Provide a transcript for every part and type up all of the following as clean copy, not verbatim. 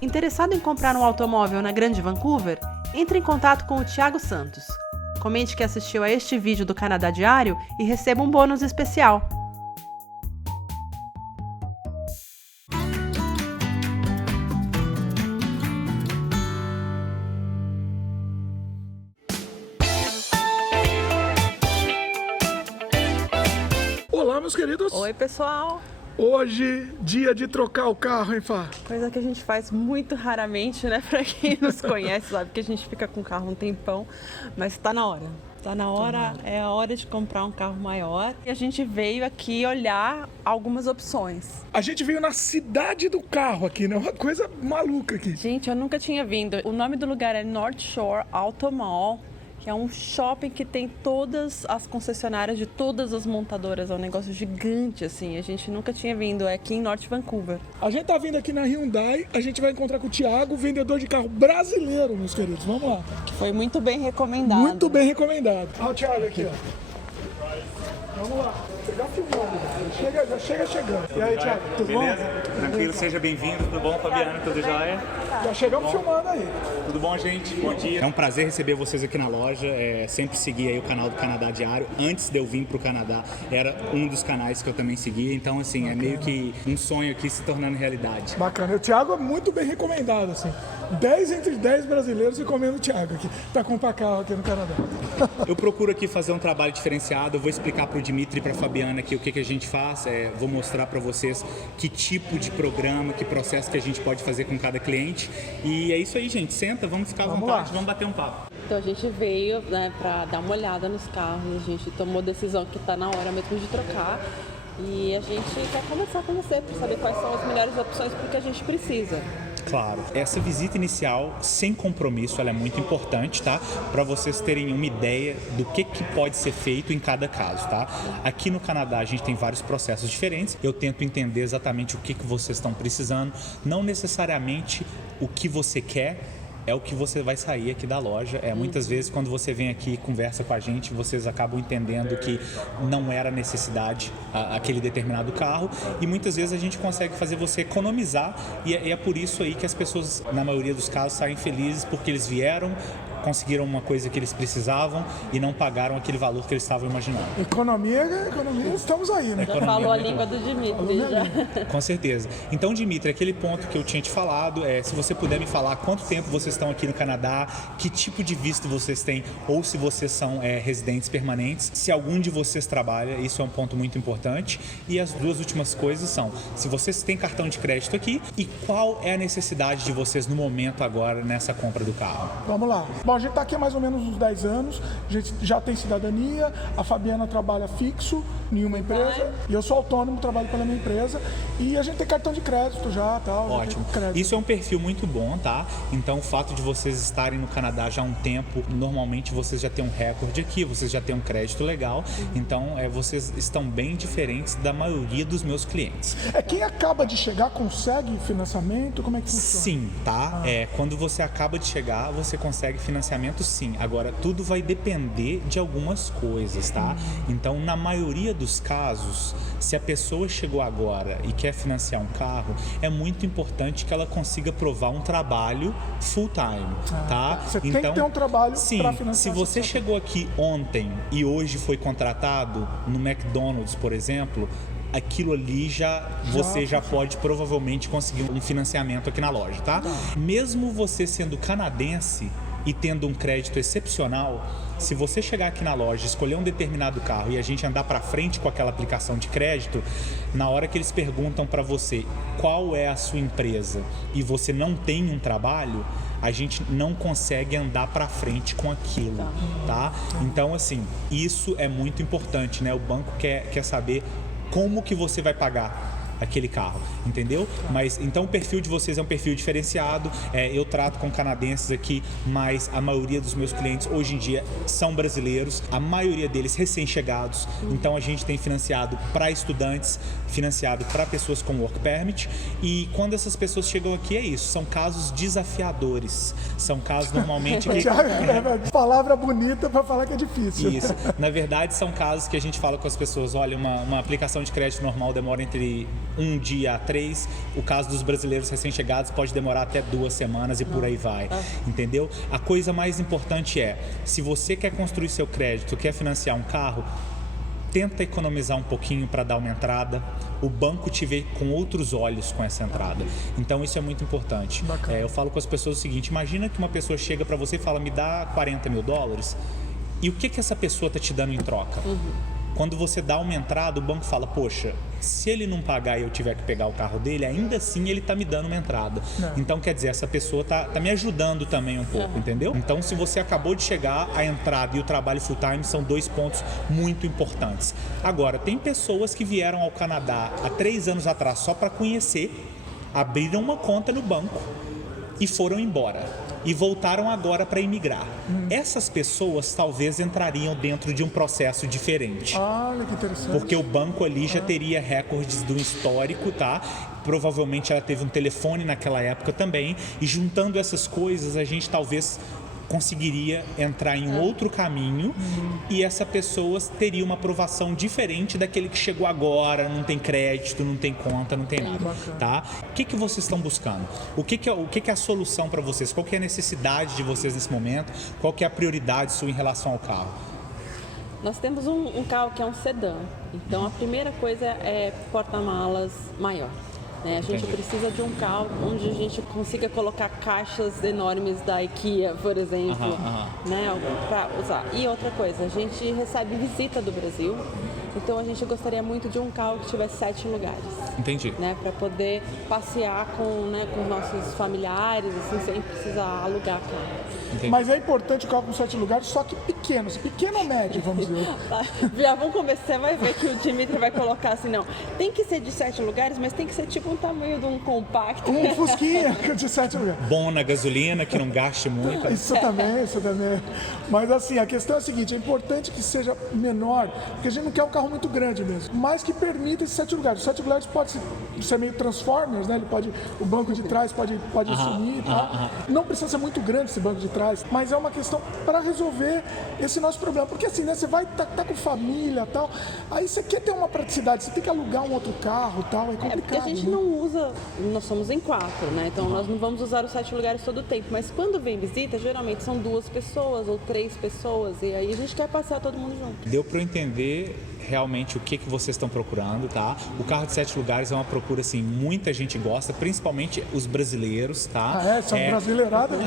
Interessado em comprar um automóvel na Grande Vancouver? Entre em contato com o Thiago Santos. Comente que assistiu a este vídeo do Canadá Diário e receba um bônus especial. Olá, meus queridos. Oi, pessoal. Hoje, dia de trocar o carro, hein, Fá? Coisa que a gente faz muito raramente, né? Pra quem nos conhece, sabe que a gente fica com o carro um tempão, mas tá na hora. Tá na hora, é a hora de comprar um carro maior. E a gente veio aqui olhar algumas opções. A gente veio na cidade do carro aqui, né? Uma coisa maluca aqui. Gente, eu nunca tinha vindo. O nome do lugar é North Shore Auto Mall, que é um shopping que tem todas as concessionárias de todas as montadoras. É um negócio gigante, assim. A gente nunca tinha vindo. É aqui em North Vancouver. A gente tá vindo aqui na Hyundai, a gente vai encontrar com o Thiago, vendedor de carro brasileiro, meus queridos. Vamos lá. Foi muito bem recomendado. Muito bem recomendado. Olha o Thiago aqui, ó. Vamos lá. Já filmando. Já chega chegando. E aí, Thiago, tudo bom? Beleza? Tranquilo, seja bem-vindo. Tudo bom, Fabiano? Tudo jóia? Já chegamos filmando aí. Tudo bom, gente? Bom dia. É um prazer receber vocês aqui na loja. Sempre segui aí o canal do Canadá Diário. Antes de eu vir pro Canadá, era um dos canais que eu também seguia. Então, assim, bacana. É meio que um sonho aqui se tornando realidade. Bacana. O Thiago é muito bem recomendado, assim. 10 entre 10 brasileiros recomendam o Thiago aqui para comprar carro aqui no Canadá. Eu procuro aqui fazer um trabalho diferenciado. Eu vou explicar para o Dimitri e para a Fabiana aqui o que a gente faz. Vou mostrar para vocês que tipo de programa, que processo que a gente pode fazer com cada cliente. E é isso aí, gente. Senta, vamos ficar à vontade, vamos bater um papo. Então a gente veio, né, para dar uma olhada nos carros. A gente tomou a decisão que está na hora mesmo de trocar. E a gente quer conversar com você para saber quais são as melhores opções porque a gente precisa. Claro. Essa visita inicial, sem compromisso, ela é muito importante, tá? Para vocês terem uma ideia do que pode ser feito em cada caso, tá? Aqui no Canadá a gente tem vários processos diferentes. Eu tento entender exatamente o que vocês estão precisando, não necessariamente o que você quer. É o que você vai sair aqui da loja. Muitas vezes, quando você vem aqui e conversa com a gente, vocês acabam entendendo que não era necessidade aquele determinado carro. E muitas vezes a gente consegue fazer você economizar. E é por isso aí que as pessoas, na maioria dos casos, saem felizes porque eles vieram, conseguiram uma coisa que eles precisavam e não pagaram aquele valor que eles estavam imaginando. Economia, estamos aí, né? Já falou a língua do Dimitri, já. Com certeza. Então, Dimitri, aquele ponto que eu tinha te falado, se você puder me falar quanto tempo vocês estão aqui no Canadá, que tipo de visto vocês têm, ou se vocês são residentes permanentes, se algum de vocês trabalha, isso é um ponto muito importante. E as duas últimas coisas são, se vocês têm cartão de crédito aqui e qual é a necessidade de vocês no momento agora nessa compra do carro. Vamos lá. Bom, a gente está aqui há mais ou menos uns 10 anos, a gente já tem cidadania, a Fabiana trabalha fixo em uma empresa e eu sou autônomo, trabalho pela minha empresa e a gente tem cartão de crédito já, tal. Ótimo. Isso é um perfil muito bom, tá? Então o fato de vocês estarem no Canadá já há um tempo, normalmente vocês já têm um recorde aqui, vocês já têm um crédito legal, então vocês estão bem diferentes da maioria dos meus clientes. Quem acaba de chegar consegue financiamento? Como é que funciona? Sim, tá? Quando você acaba de chegar, você consegue financiamento sim. Agora, tudo vai depender de algumas coisas, tá? Então, na maioria dos casos, se a pessoa chegou agora e quer financiar um carro, é muito importante que ela consiga provar um trabalho full time, tá? Você tem que ter um trabalho para financiar. Se você chegou aqui ontem e hoje foi contratado no McDonald's, por exemplo, aquilo ali você já pode provavelmente conseguir um financiamento aqui na loja, tá? Mesmo você sendo canadense e tendo um crédito excepcional, se você chegar aqui na loja, escolher um determinado carro e a gente andar para frente com aquela aplicação de crédito, na hora que eles perguntam para você qual é a sua empresa e você não tem um trabalho, a gente não consegue andar para frente com aquilo, tá? Então, assim, isso é muito importante, né? O banco quer saber como que você vai pagar aquele carro, entendeu? Mas então o perfil de vocês é um perfil diferenciado. Eu trato com canadenses aqui, mas a maioria dos meus clientes hoje em dia são brasileiros, a maioria deles recém-chegados. Então a gente tem financiado para estudantes, financiado para pessoas com work permit, e quando essas pessoas chegam aqui é isso, são casos desafiadores, são casos normalmente que... Palavra bonita para falar que é difícil. Isso, na verdade são casos que a gente fala com as pessoas, olha, uma aplicação de crédito normal demora entre 1 dia a 3. O caso dos brasileiros recém-chegados pode demorar até 2 semanas e por aí vai, entendeu? A coisa mais importante é, se você quer construir seu crédito, quer financiar um carro, tenta economizar um pouquinho para dar uma entrada. O banco te vê com outros olhos com essa entrada. Então isso é muito importante. Eu falo com as pessoas o seguinte, imagina que uma pessoa chega para você e fala, me dá $40 mil, e o que essa pessoa está te dando em troca? Quando você dá uma entrada, o banco fala, poxa, se ele não pagar e eu tiver que pegar o carro dele, ainda assim ele está me dando uma entrada. Então, quer dizer, essa pessoa tá me ajudando também um pouco, entendeu? Então, se você acabou de chegar, a entrada e o trabalho full time são 2 pontos muito importantes. Agora, tem pessoas que vieram ao Canadá há 3 anos atrás só para conhecer, abriram uma conta no banco e foram embora. E voltaram agora para imigrar. Essas pessoas talvez entrariam dentro de um processo diferente. Olha que interessante. Porque o banco ali já teria recordes do histórico, tá? Provavelmente ela teve um telefone naquela época também. E juntando essas coisas, a gente talvez conseguiria entrar em um outro caminho e essa pessoa teria uma aprovação diferente daquele que chegou agora, não tem crédito, não tem conta, não tem nada, tá? O que vocês estão buscando? O que é a solução para vocês? Qual que é a necessidade de vocês nesse momento? Qual que é a prioridade sua em relação ao carro? Nós temos um carro que é um sedã, então a primeira coisa é porta-malas maior. A gente precisa de um carro onde a gente consiga colocar caixas enormes da IKEA, por exemplo, né, para usar. E outra coisa, a gente recebe visita do Brasil, então a gente gostaria muito de um carro que tivesse 7 lugares. Entendi. Né, para poder passear com nossos familiares, assim, sem precisar alugar carro. Entendi. Mas é importante o carro com 7 lugares, só que pequeno ou médio, vamos dizer. Já vamos conversar, você vai ver que o Dimitri vai colocar assim, não, tem que ser de 7 lugares, mas tem que ser tipo um tamanho de um compacto. Um fusquinha de 7 lugares. Bom na gasolina, que não gaste muito. Isso também. Mas assim, a questão é a seguinte, é importante que seja menor, porque a gente não quer um carro muito grande mesmo, mas que permita esses 7 lugares. Os 7 lugares pode ser meio Transformers, né? O banco de trás pode assumir, tá? Não precisa ser muito grande esse banco de trás, mas é uma questão para resolver esse nosso problema, porque assim, né? Você vai tá com família e tal, aí você quer ter uma praticidade, você tem que alugar um outro carro e tal, é complicado. Porque a gente não usa, nós somos em 4, né? Então nós não vamos usar os 7 lugares todo o tempo, mas quando vem visita, geralmente são 2 pessoas ou 3 pessoas, e aí a gente quer passear todo mundo junto. Deu para eu entender realmente o que vocês estão procurando, tá? O carro de 7 lugares é uma procura, assim, muita gente gosta, principalmente os brasileiros, tá? São brasileiradas?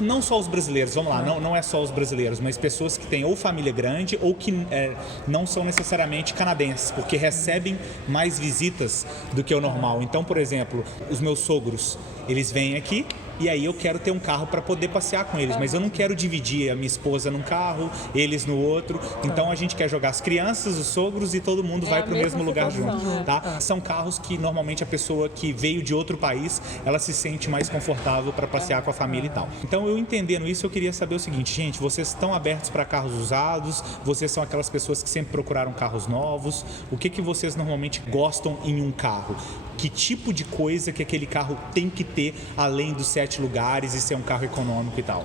Não só os brasileiros, vamos lá, não é só os brasileiros, mas pessoas que têm ou família grande ou que não são necessariamente canadenses, porque recebem mais visitas do que o normal. Então, por exemplo, os meus sogros, eles vêm aqui, e aí eu quero ter um carro para poder passear com eles, mas eu não quero dividir a minha esposa num carro, eles no outro, então a gente quer jogar as crianças, os sogros e todo mundo vai para o mesmo lugar junto, tá? São carros que normalmente a pessoa que veio de outro país, ela se sente mais confortável para passear com a família e tal. Então, eu entendendo isso, eu queria saber o seguinte, gente, vocês estão abertos para carros usados, vocês são aquelas pessoas que sempre procuraram carros novos, o que vocês normalmente gostam em um carro? Que tipo de coisa que aquele carro tem que ter além dos 7 lugares e ser um carro econômico e tal?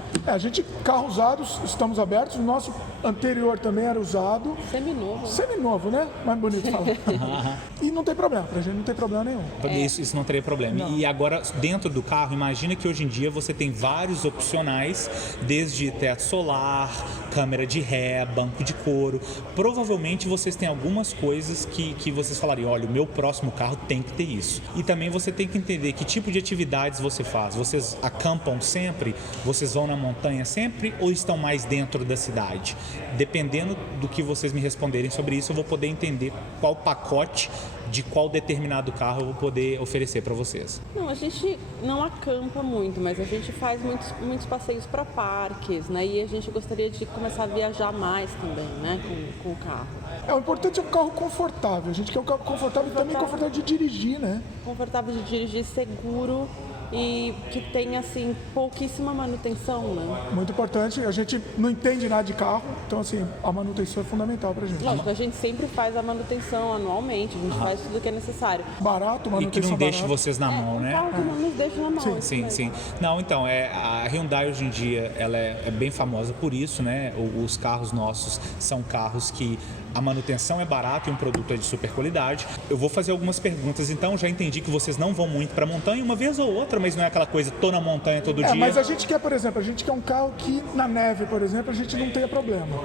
Carro usados, estamos abertos. O nosso anterior também era usado. Seminovo, né? Mais bonito falar. E não tem problema, pra gente não tem problema nenhum. Isso não teria problema. Não. E agora, dentro do carro, imagina que hoje em dia você tem vários opcionais, desde teto solar, câmera de ré, banco de couro. Provavelmente vocês têm algumas coisas que vocês falariam, olha, o meu próximo carro tem que ter isso. E também você tem que entender que tipo de atividades você faz. Vocês acampam sempre? Vocês vão na montanha sempre? Ou estão mais dentro da cidade? Dependendo do que vocês me responderem sobre isso, eu vou poder entender qual pacote de qual determinado carro eu vou poder oferecer para vocês. Não, a gente não acampa muito, mas a gente faz muitos passeios para parques, né? E a gente gostaria de começar a viajar mais também, né? Com o carro. O importante é um carro confortável. A gente quer um carro confortável e também confortável de dirigir, né? Confortável de dirigir, seguro e que tem, assim, pouquíssima manutenção, né? Muito importante. A gente não entende nada de carro, então, assim, a manutenção é fundamental pra gente. Lógico, a gente sempre faz a manutenção anualmente, a gente faz tudo que é necessário. Barato, manutenção. E que não deixe vocês na mão, né? Carro que não nos deixa na mão. Sim. Não, então, a Hyundai hoje em dia, ela é bem famosa por isso, né? Os carros nossos são carros que a manutenção é barata e um produto é de super qualidade. Eu vou fazer algumas perguntas, então já entendi que vocês não vão muito para montanha, uma vez ou outra, mas não é aquela coisa, tô na montanha todo dia. Mas a gente quer, por exemplo, um carro que na neve, por exemplo, a gente não tenha problema.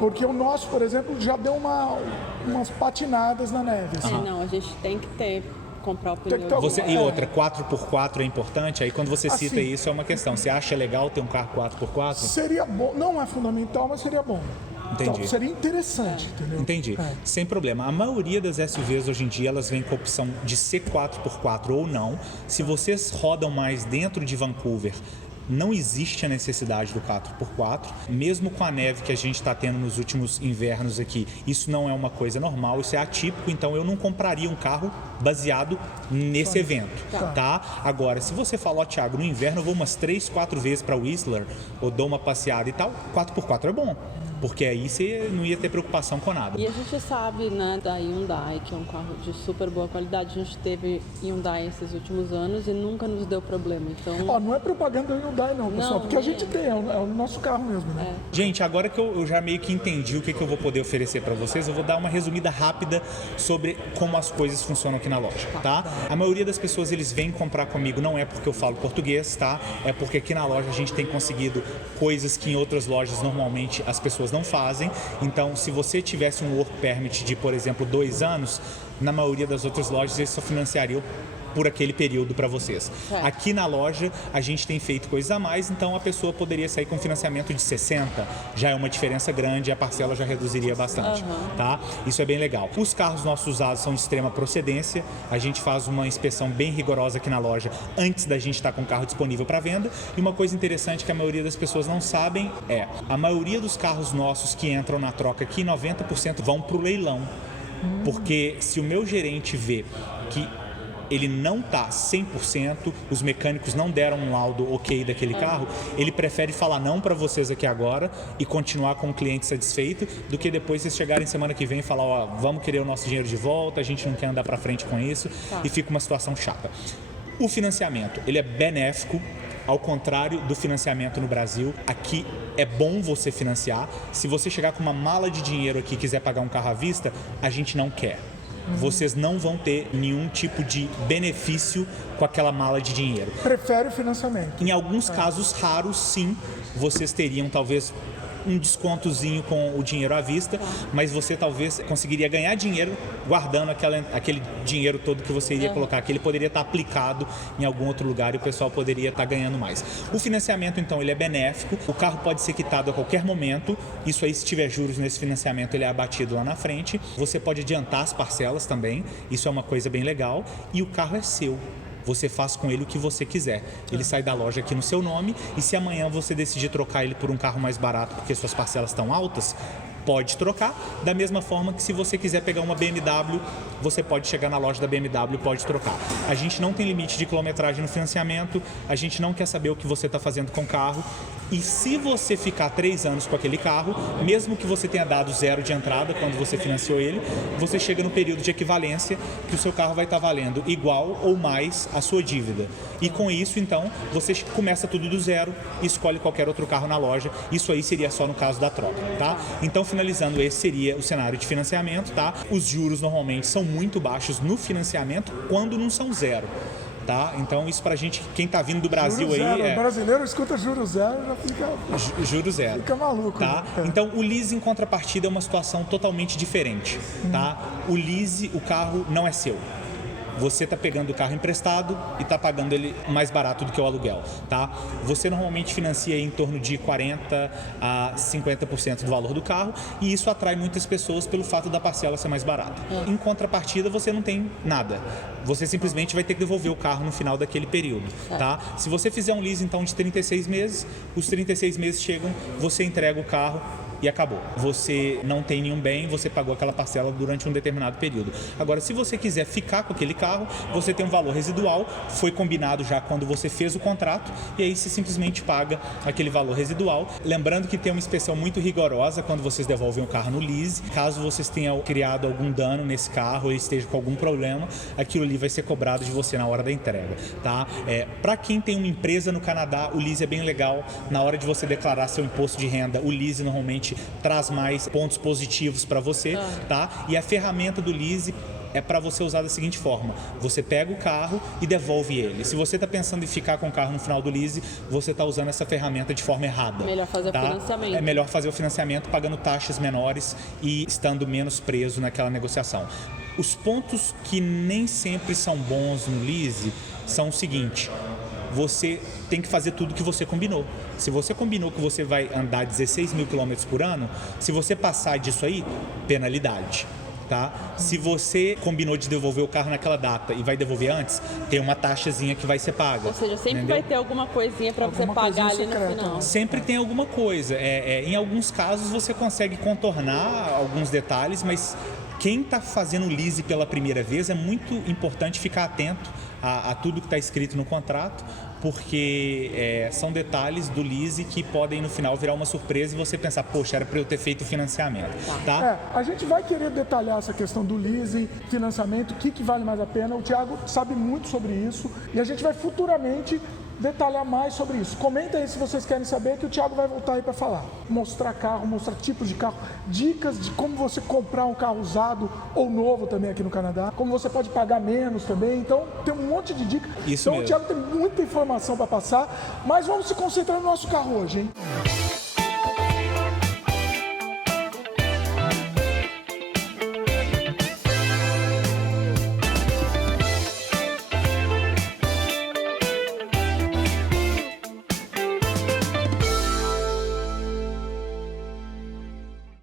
Porque o nosso, por exemplo, já deu umas patinadas na neve. Assim. Não, a gente tem que comprar o pneu. E outra, 4x4 é importante? Aí quando você cita isso é uma questão. Você acha legal ter um carro 4x4? Seria bom, não é fundamental, mas seria bom. Entendi. Então, seria interessante, entendeu? Entendi. Sem problema. A maioria das SUVs hoje em dia, elas vêm com a opção de ser 4x4 ou não. Se vocês rodam mais dentro de Vancouver, não existe a necessidade do 4x4, mesmo com a neve que a gente está tendo nos últimos invernos aqui, isso não é uma coisa normal, isso é atípico, então eu não compraria um carro baseado nesse evento, tá? Agora, se você falar, Thiago, no inverno eu vou umas 3, 4 vezes para Whistler, ou dou uma passeada e tal, 4x4 é bom. Porque aí você não ia ter preocupação com nada. E a gente sabe, né, da Hyundai, que é um carro de super boa qualidade. A gente teve Hyundai esses últimos anos e nunca nos deu problema. Então... não é propaganda da Hyundai não, pessoal. Porque a gente tem, é o nosso carro mesmo, né? Gente, agora que eu já meio que entendi o que eu vou poder oferecer para vocês, eu vou dar uma resumida rápida sobre como as coisas funcionam aqui na loja, tá? A maioria das pessoas, eles vêm comprar comigo, não é porque eu falo português, tá? É porque aqui na loja a gente tem conseguido coisas que em outras lojas normalmente as pessoas não fazem. Então, se você tivesse um work permit de, por exemplo, 2 anos, na maioria das outras lojas eles só financiariam por aquele período para vocês. Aqui na loja a gente tem feito coisas a mais, então a pessoa poderia sair com financiamento de 60, já é uma diferença grande, a parcela já reduziria bastante, tá? Isso é bem legal. Os carros nossos usados são de extrema procedência, a gente faz uma inspeção bem rigorosa aqui na loja antes da gente estar com o carro disponível para venda. E uma coisa interessante que a maioria das pessoas não sabem é, a maioria dos carros nossos que entram na troca aqui, 90% vão para o leilão. Porque se o meu gerente vê que ele não está 100%, os mecânicos não deram um laudo ok daquele carro, ele prefere falar não para vocês aqui agora e continuar com o cliente satisfeito, do que depois vocês chegarem semana que vem e falar, vamos querer o nosso dinheiro de volta, a gente não quer andar para frente com isso, e fica uma situação chata. O financiamento, ele é benéfico, ao contrário do financiamento no Brasil. Aqui é bom você financiar. Se você chegar com uma mala de dinheiro aqui e quiser pagar um carro à vista, a gente não quer. Vocês não vão ter nenhum tipo de benefício com aquela mala de dinheiro. Prefere o financiamento. Em alguns casos raros, sim, vocês teriam talvez um descontozinho com o dinheiro à vista, mas você talvez conseguiria ganhar dinheiro guardando aquele dinheiro todo que você iria colocar, que ele poderia estar aplicado em algum outro lugar e o pessoal poderia estar ganhando mais. O financiamento, então, ele é benéfico, o carro pode ser quitado a qualquer momento, isso aí, se tiver juros nesse financiamento, ele é abatido lá na frente, você pode adiantar as parcelas também, isso é uma coisa bem legal, e o carro é seu. Você faz com ele o que você quiser. Ele sai da loja aqui no seu nome, e se amanhã você decidir trocar ele por um carro mais barato porque suas parcelas estão altas, pode trocar, da mesma forma que se você quiser pegar uma BMW, você pode chegar na loja da BMW e pode trocar. A gente não tem limite de quilometragem no financiamento, a gente não quer saber o que você está fazendo com o carro, e se você ficar 3 anos com aquele carro, mesmo que você tenha dado 0 de entrada quando você financiou ele, você chega no período de equivalência que o seu carro vai estar valendo igual ou mais a sua dívida. E com isso, então, você começa tudo do zero e escolhe qualquer outro carro na loja. Isso aí seria só no caso da troca, tá? Então, finalizando, esse seria o cenário de financiamento, tá? Os juros normalmente são muito baixos no financiamento quando não são 0. Tá? Então isso pra gente, quem tá vindo do Brasil juro aí... O brasileiro escuta juros zero, já fica... Juro zero. Fica maluco. Tá? Né? Então o lease em contrapartida é uma situação totalmente diferente. Tá? O lease, o carro não é seu. Você está pegando o carro emprestado e está pagando ele mais barato do que o aluguel, tá? Você normalmente financia em torno de 40% a 50% do valor do carro, e isso atrai muitas pessoas pelo fato da parcela ser mais barata. Em contrapartida, você não tem nada. Você simplesmente vai ter que devolver o carro no final daquele período, tá? Se você fizer um lease, então, de 36 meses, os 36 meses chegam, você entrega o carro e acabou. Você não tem nenhum bem, você pagou aquela parcela durante um determinado período. Agora, se você quiser ficar com aquele carro, você tem um valor residual, foi combinado já quando você fez o contrato, e aí você simplesmente paga aquele valor residual. Lembrando que tem uma inspeção muito rigorosa quando vocês devolvem o carro no lease. Caso vocês tenham criado algum dano nesse carro ou esteja com algum problema, aquilo ali vai ser cobrado de você na hora da entrega, tá? Para quem tem uma empresa no Canadá, o lease é bem legal. Na hora de você declarar seu imposto de renda, o lease normalmente provavelmente traz mais pontos positivos para você, tá? E a ferramenta do lease é para você usar da seguinte forma: você pega o carro e devolve ele. Se você está pensando em ficar com o carro no final do lease, você está usando essa ferramenta de forma errada. Melhor fazer o financiamento. É melhor fazer o financiamento pagando taxas menores e estando menos preso naquela negociação. Os pontos que nem sempre são bons no lease são o seguinte: você tem que fazer tudo que você combinou. Se você combinou que você vai andar 16 mil quilômetros por ano, se você passar disso aí, penalidade. Tá? Se você combinou de devolver o carro naquela data e vai devolver antes, tem uma taxazinha que vai ser paga. Ou seja, sempre entendeu? vai ter alguma coisinha para você pagar ali no final. Sempre tem alguma coisa. Em alguns casos você consegue contornar alguns detalhes, mas quem está fazendo o lease pela primeira vez é muito importante ficar atento a tudo que está escrito no contrato, porque são detalhes do lease que podem no final virar uma surpresa e você pensar, poxa, era para eu ter feito o financiamento. Tá? A gente vai querer detalhar essa questão do leasing, financiamento, o que vale mais a pena. O Thiago sabe muito sobre isso e a gente vai futuramente detalhar mais sobre isso. Comenta aí se vocês querem saber, que o Thiago vai voltar aí para falar. Mostrar carro, mostrar tipos de carro, dicas de como você comprar um carro usado ou novo também aqui no Canadá, como você pode pagar menos também. Então tem um monte de dicas. Isso então mesmo. O Thiago tem muita informação para passar, mas vamos se concentrar no nosso carro hoje, hein?